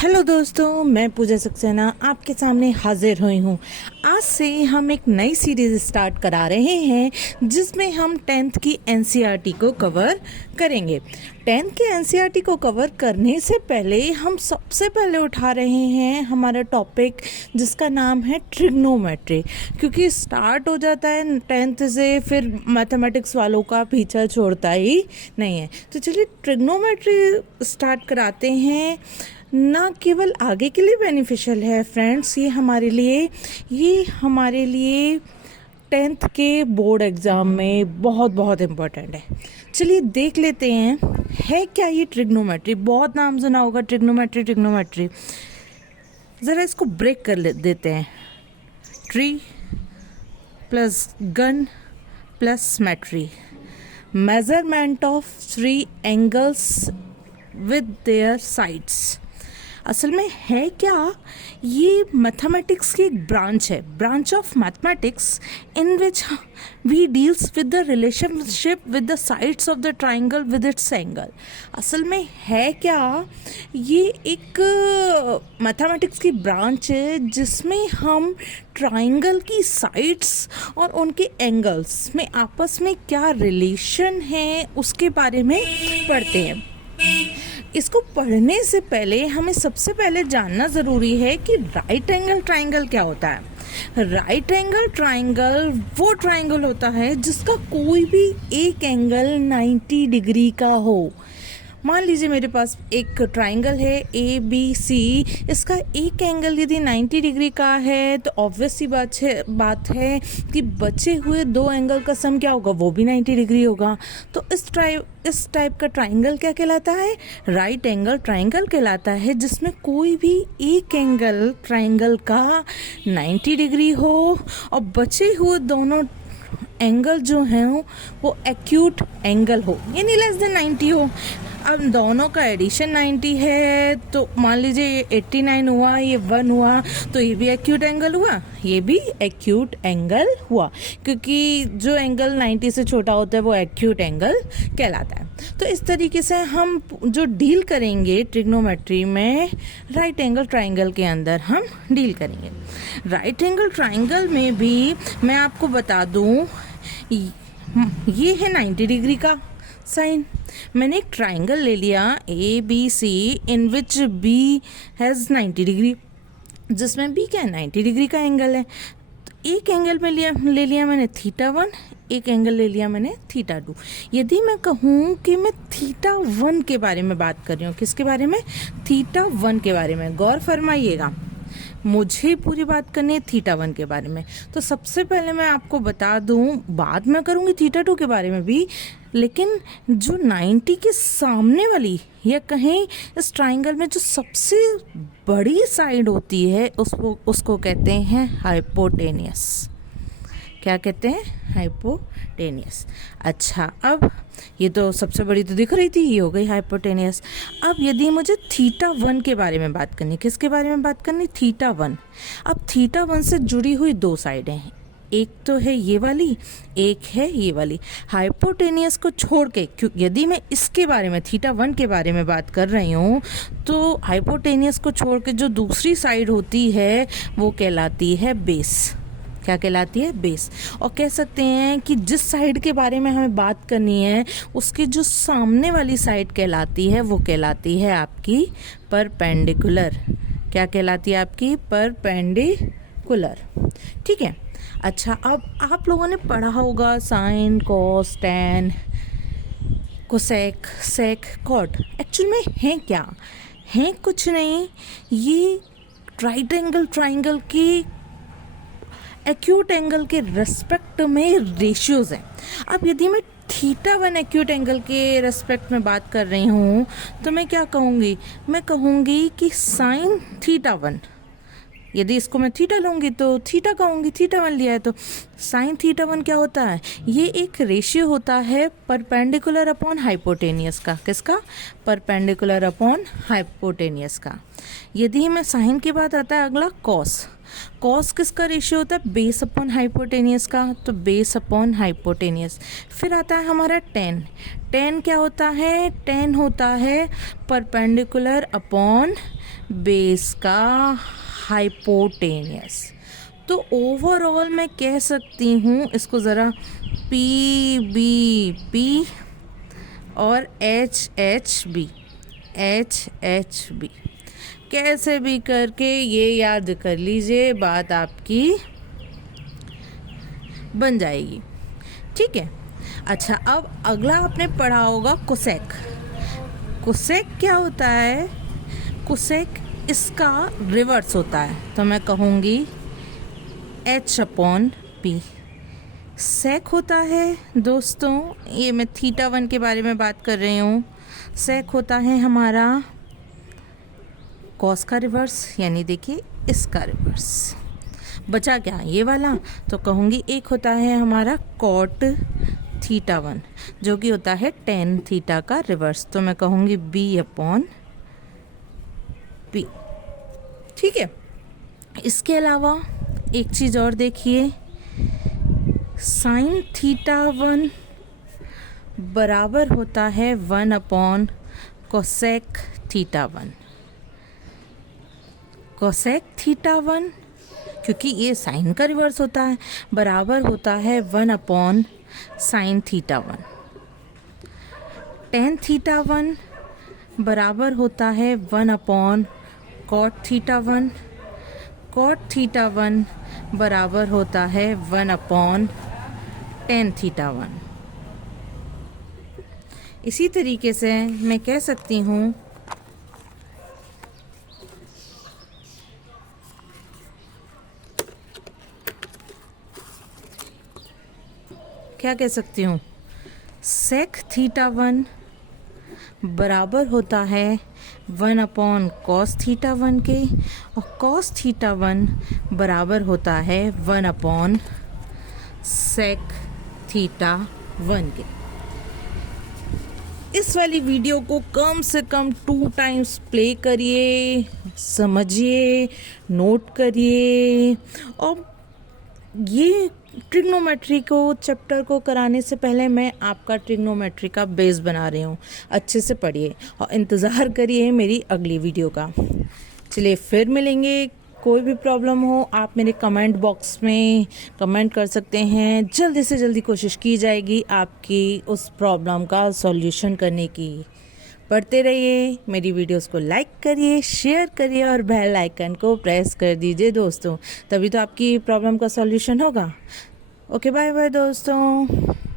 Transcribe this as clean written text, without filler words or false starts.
Hello दोस्तों, मैं पूजा सक्सेना आपके सामने हाजिर हुई हूँ। आज से हम एक नई सीरीज़ स्टार्ट करा रहे हैं जिसमें हम 10th की एनसीईआरटी को कवर करेंगे। 10th की एनसीईआरटी को कवर करने से पहले हम सबसे पहले उठा रहे हैं हमारा टॉपिक जिसका नाम है ट्रिग्नोमेट्री, क्योंकि स्टार्ट हो जाता है 10th से फिर मैथमेटिक्स वालों का पीछा छोड़ता ही नहीं है। तो चलिए ट्रिग्नोमेट्री स्टार्ट कराते हैं। ना केवल आगे के लिए बेनिफिशियल है फ्रेंड्स, ये हमारे लिए 10th के बोर्ड एग्ज़ाम में बहुत बहुत इम्पोर्टेंट है। चलिए देख लेते हैं है क्या ये ट्रिग्नोमेट्री। बहुत नाम सुना होगा ट्रिग्नोमेट्री। ज़रा इसको ब्रेक कर देते हैं। Tri plus gon plus metry, measurement of 3 angles with their sides. असल में है क्या, ये मैथमेटिक्स की एक ब्रांच है, branch of mathematics in which we deals with the relationship with the sides of the triangle with its angle. असल में है क्या, ये एक मैथमेटिक्स की ब्रांच है जिसमें हम ट्राइंगल की साइड्स और उनके एंगल्स में आपस में क्या रिलेशन है उसके बारे में पढ़ते हैं। इसको पढ़ने से पहले हमें सबसे पहले जानना ज़रूरी है कि राइट एंगल ट्राइंगल क्या होता है। राइट एंगल ट्राइंगल वो ट्राइंगल होता है जिसका कोई भी एक एंगल 90 डिग्री का हो। मान लीजिए मेरे पास एक ट्राइंगल है ABC, इसका एक एंगल यदि 90 डिग्री का है तो ऑब्वियस सी बात है कि बचे हुए 2 एंगल का सम क्या होगा, वो भी 90 डिग्री होगा। तो इस टाइप का ट्राइंगल क्या कहलाता है, राइट एंगल ट्राइंगल कहलाता है, जिसमें कोई भी एक एंगल ट्राइंगल का 90 डिग्री हो और बचे हुए दोनों एंगल जो हैं वो एक्यूट एंगल हो, यानी लेस देन 90 हो। अब दोनों का एडिशन 90 है तो मान लीजिए ये 89 हुआ, ये 1 हुआ, तो ये भी एक्यूट एंगल हुआ, ये भी एक्यूट एंगल हुआ, क्योंकि जो एंगल 90 से छोटा होता है वो एक्यूट एंगल कहलाता है। तो इस तरीके से हम जो डील करेंगे ट्रिग्नोमेट्री में, राइट एंगल ट्राइंगल के अंदर हम डील करेंगे। राइट एंगल ट्राइंगल में भी मैं आपको बता दूं, ये है 90 डिग्री का साइन। मैंने एक ट्राइंगल ले लिया ABC in which B has 90 degree, जिसमें B क्या है, 90 डिग्री का एंगल है। तो एक एंगल में ले लिया मैंने θ1, एक एंगल ले लिया मैंने θ2। यदि मैं कहूँ कि मैं θ1 के बारे में बात कर रही हूँ, किसके बारे में, θ1 के बारे में, गौर फरमाइएगा, मुझे पूरी बात करनी है θ1 के बारे में। तो सबसे पहले मैं आपको बता दूं, बाद में करूंगी θ2 के बारे में भी, लेकिन जो 90 के सामने वाली या कहें इस ट्राइंगल में जो सबसे बड़ी साइड होती है उसको कहते हैं हाइपोटेनियस। क्या कहते हैं, हाइपोटेनियस। अच्छा, अब ये तो सबसे बड़ी तो दिख रही थी, ये हो गई हाइपोटेनियस। अब यदि मुझे θ1 के बारे में बात करनी, किसके बारे में बात करनी, θ1। अब θ1 से जुड़ी हुई 2 साइडें हैं, एक तो है ये वाली, एक है ये वाली। हाइपोटेनियस को छोड़ के, यदि मैं इसके बारे में θ1 के बारे में बात कर रही हूँ, तो हाइपोटेनियस को छोड़ के जो दूसरी साइड होती है वो कहलाती है बेस। क्या कहलाती है, बेस। और कह सकते हैं कि जिस साइड के बारे में हमें बात करनी है उसकी जो सामने वाली साइड कहलाती है वो कहलाती है आपकी परपेंडिकुलर। क्या कहलाती है, आपकी परपेंडिकुलर। ठीक है। अच्छा, अब आप लोगों ने पढ़ा होगा साइन, कॉस, टैन, कोसेक, सेक, कॉट। एक्चुअल में है क्या, है कुछ नहीं, ये राइट एंगल ट्राइंगल की एक्यूट एंगल के रेस्पेक्ट में रेशियोज़ हैं। अब यदि मैं θ1 एक्यूट एंगल के रेस्पेक्ट में बात कर रही हूँ तो मैं क्या कहूँगी, मैं कहूँगी कि साइन θ1, यदि इसको मैं थीटा लूँगी तो थीटा कहूँगी, θ1 लिया है तो साइन θ1 क्या होता है, ये एक रेशियो होता है परपेंडिकुलर अपॉन हाइपोटेनियस का। किसका, परपेंडिकुलर अपॉन हाइपोटेनियस का। यदि मैं साइन के बाद आता है अगला कॉस, कॉस किसका रेशियो होता है, बेस अपॉन हाइपोटेनियस का, तो बेस अपॉन हाइपोटेनियस। फिर आता है हमारा टेन। टेन क्या होता है, टेन होता है परपेंडिकुलर अपॉन बेस का हाइपोटेनियस। तो ओवरऑल मैं कह सकती हूँ इसको ज़रा पी बी पी और H H B, H H B कैसे भी करके ये याद कर लीजिए, बात आपकी बन जाएगी। ठीक है। अच्छा, अब अगला आपने पढ़ा होगा कोसेक। कोसेक क्या होता है, कोसेक इसका रिवर्स होता है, तो मैं कहूँगी एच अपॉन पी। सेक होता है दोस्तों, ये मैं थीटा वन के बारे में बात कर रही हूँ, सेक होता है हमारा कॉस का रिवर्स, यानी देखिए इसका रिवर्स। बचा क्या ये वाला, तो कहूँगी एक होता है हमारा कॉट थीटा वन जो कि होता है टेन थीटा का रिवर्स, तो मैं कहूँगी बी अपॉन पी। ठीक है। इसके अलावा एक चीज़ और देखिए, साइन थीटा वन बराबर होता है one upon cosec theta one. Cosec theta one, क्योंकि ये साइन का रिवर्स होता है, बराबर होता है one upon sine theta one. Tan theta one बराबर होता है one upon cot theta one. Cot theta one बराबर होता है one upon tan theta one. इसी तरीके से मैं कह सकती हूँ क्या कह सकती हूँ, सेक थीटा वन बराबर होता है one upon cos theta one के, और कॉस थीटा वन बराबर होता है one upon sec theta one के। इस वाली वीडियो को कम से कम 2 टाइम्स प्ले करिए, समझिए, नोट करिए। और ये ट्रिग्नोमेट्री को चैप्टर को कराने से पहले मैं आपका ट्रिग्नोमेट्री का बेस बना रही हूँ, अच्छे से पढ़िए और इंतज़ार करिए मेरी अगली वीडियो का। चलिए फिर मिलेंगे। कोई भी प्रॉब्लम हो आप मेरे कमेंट बॉक्स में कमेंट कर सकते हैं, जल्दी से जल्दी कोशिश की जाएगी आपकी उस प्रॉब्लम का सॉल्यूशन करने की। पढ़ते रहिए, मेरी वीडियोस को लाइक करिए, शेयर करिए और बेल आइकन को प्रेस कर दीजिए दोस्तों, तभी तो आपकी प्रॉब्लम का सॉल्यूशन होगा। ओके, बाय बाय दोस्तों।